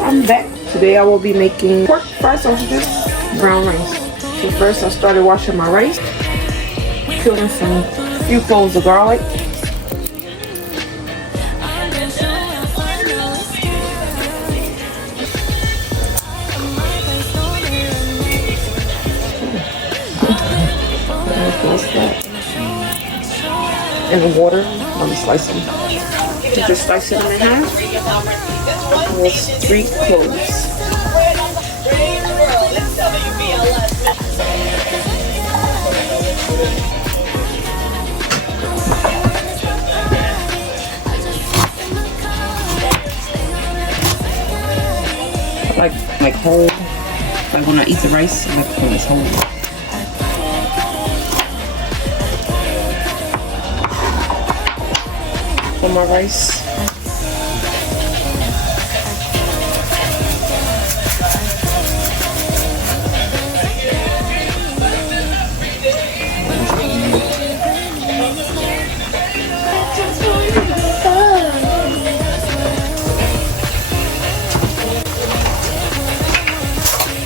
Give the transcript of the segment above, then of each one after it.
I'm back. Today I will be making pork fried sausages, brown rice. So first I started washing my rice, peeling some few cloves of garlic. And the water, let me slice them. Just slice it in half. With 3 cloves. Like whole. Like when I eat the rice, I like when it's whole. For my rice.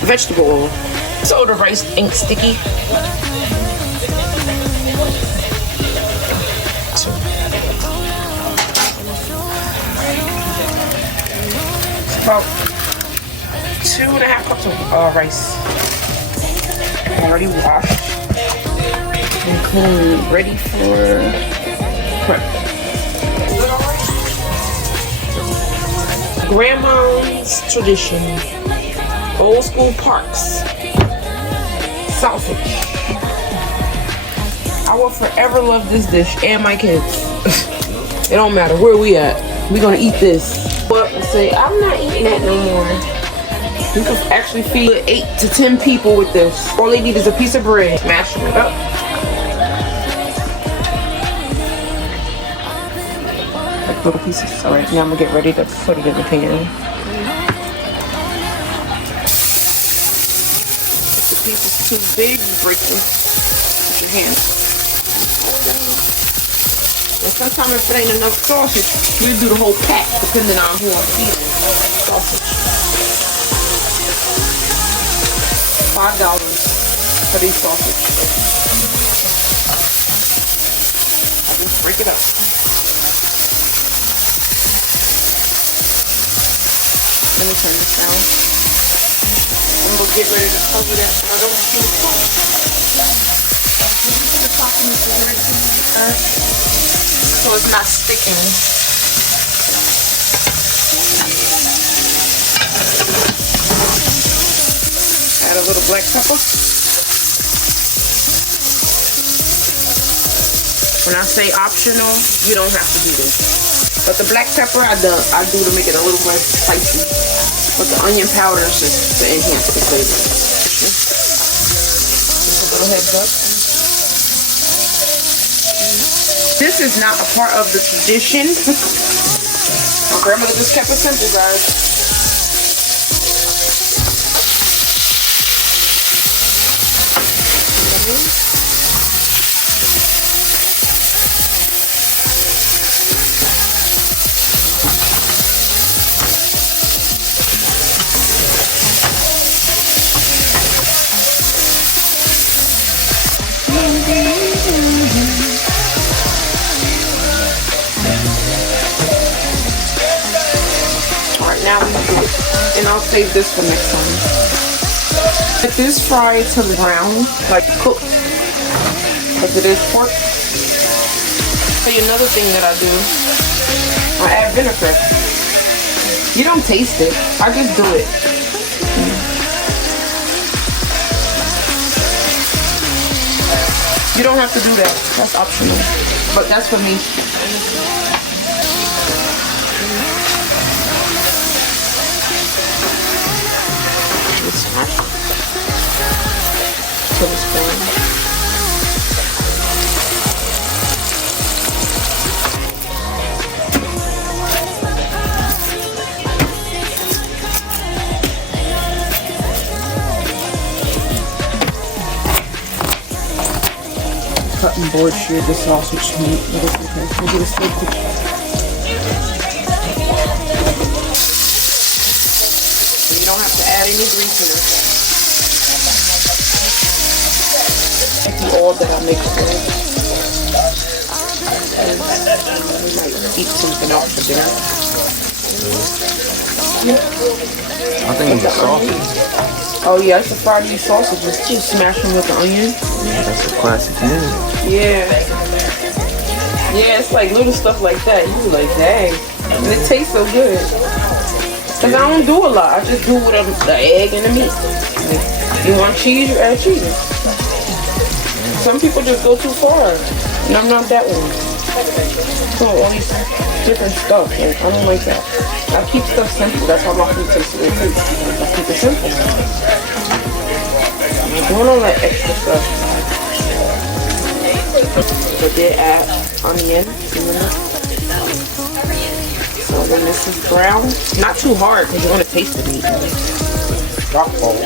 Vegetable oil. So the rice ain't sticky. It's about 2.5 cups of rice. Already washed and clean, ready for prep. Grandma's tradition. Old school Parks sausage. I will forever love this dish and my kids. It don't matter where we at. We're gonna eat this. But I say I'm not eating that no more. You can actually feed 8 to 10 people with this. All they need is a piece of bread. Smashing it up. Like little pieces. All right, now I'm gonna get ready to put it in the pan. Piece is too big, you break them with your hand. And sometimes if it ain't enough sausage, we'll do the whole pack, depending on who I'm feeding. Sausage. $5 for these sausage. I just break it up. Let me turn this down. I'm gonna get ready to cover that. I don't want to put the top in the so it's not sticking. Add a little black pepper. When I say optional, you don't have to do this. But the black pepper I do to make it a little more spicy. But the onion powder is just to enhance the flavor. Just a little heads up. This is not a part of the tradition. My grandmother just kept it simple, guys. Now we do it, and I'll save this for next time. Let this fry to brown, like cooked, because it is pork. See, another thing that I do, I add vinegar. You don't taste it, I just do it. You don't have to do that, that's optional, but that's for me. Tablespoon. Cutting board shear the sausage meat. We'll get a steak. don't have to add any grease in it. All that I make today. We might eat something else for dinner. I think it's sausage. Oh yeah, it's the fried beef sausages too. Smash them with the onion. That's a classic move. Yeah. Yeah, it's like little stuff like that. You be like, dang. And it tastes so good. Cause I don't do a lot. I just do with the egg and the meat. Like, you want cheese, you add cheese. Some people just go too far. And I'm not that one. So all these different stuff. Like, I don't like that. I keep stuff simple. That's why my food tastes the way it tastes. I keep it simple. I'm doing all that extra stuff. But they add onion in it. So when this is brown, not too hard because you want to taste the meat. Rock ball.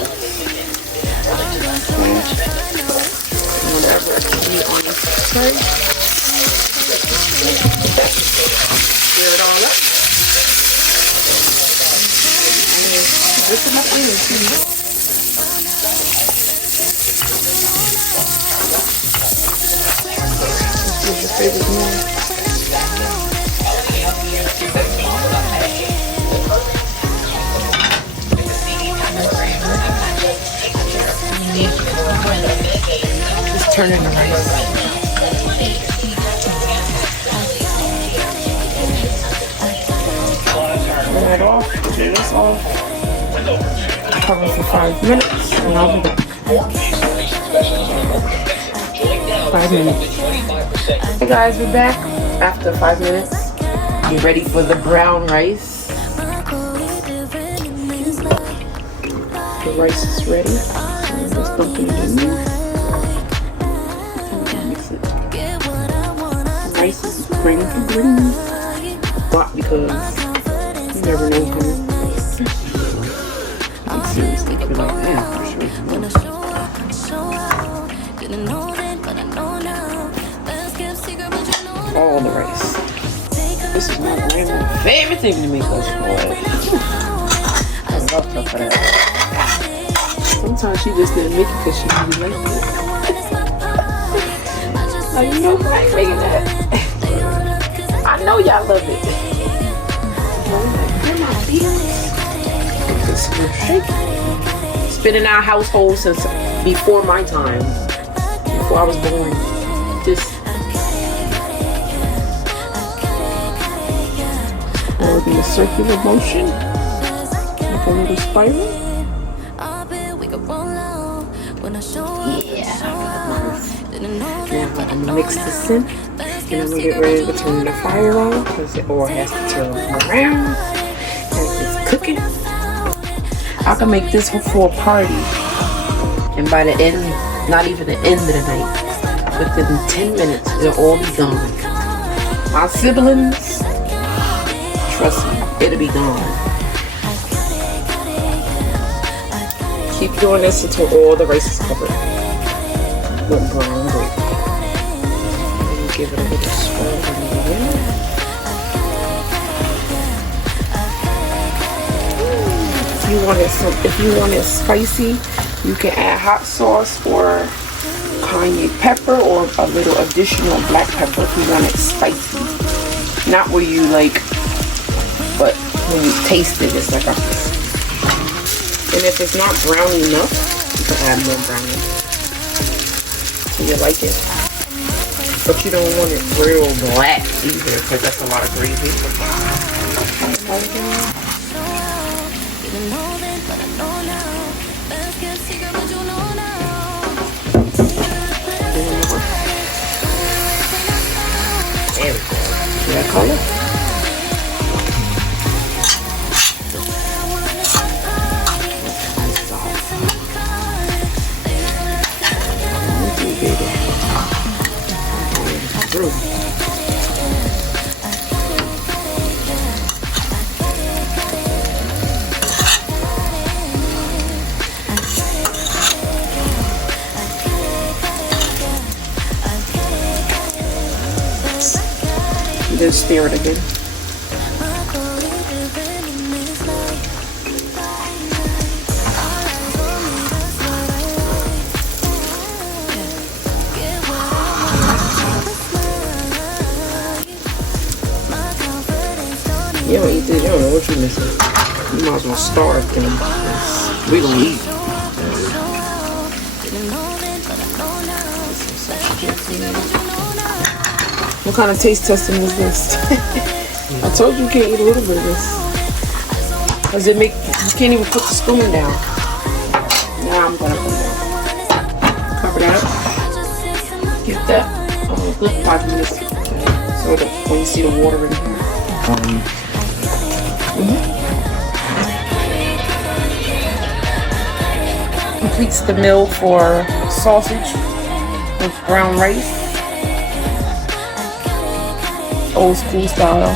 Whatever meat on this tray. Stir it all up. This is my favorite. This is your favorite meal. Just turn in the rice. Turn it off. Turn this off. Cover for 5 minutes and I'll be back. 5 minutes. Hey guys, we're back after 5 minutes. You ready for the brown rice? The rice is ready. So let's dump it in there. Mix it. The rice is ready for green. Not because you never know how. Seriously, put it out now for sure. All the rice. This is my grandma's favorite thing to make us boil. I love her for that. Sometimes she just didn't make it because she really liked it. Like, you know, I ain't making that. I know y'all love it. It's been in our household since before my time, before I was born. Just it would be a circular motion, like a little spiral. Yeah. Now I'm gonna mix this in, and I'm gonna get ready to turn the fire on because it all has to turn around as it's cooking. I can make this for a party, and by the end, not even the end of the night, within 10 minutes, they'll all be gone. My siblings, trust me, it'll be gone. Keep doing this until all the rice is covered with brown grape. And give it a little swirl in the middle. If you want it spicy, you can add hot sauce or cayenne pepper or a little additional black pepper if you want it spicy. Not where you like, but when you taste it, it's like a. And if it's not brown enough, you can add more browning. So you like it, but you don't want it real black either, because that's a lot of gravy. There we go. See that color? Then stir it again. You don't eat this, you don't know what you're missing. You might as well starve them. We gonna eat. What kind of taste testing was this? I told you can't eat a little bit of this. Does it make, you can't even put the spoon down. Now I'm gonna put it down. Cover that up. Get that a good 5 minutes. So that when you see the water in here. Completes the meal for sausage with brown rice. Old school style.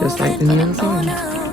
Just like the other time.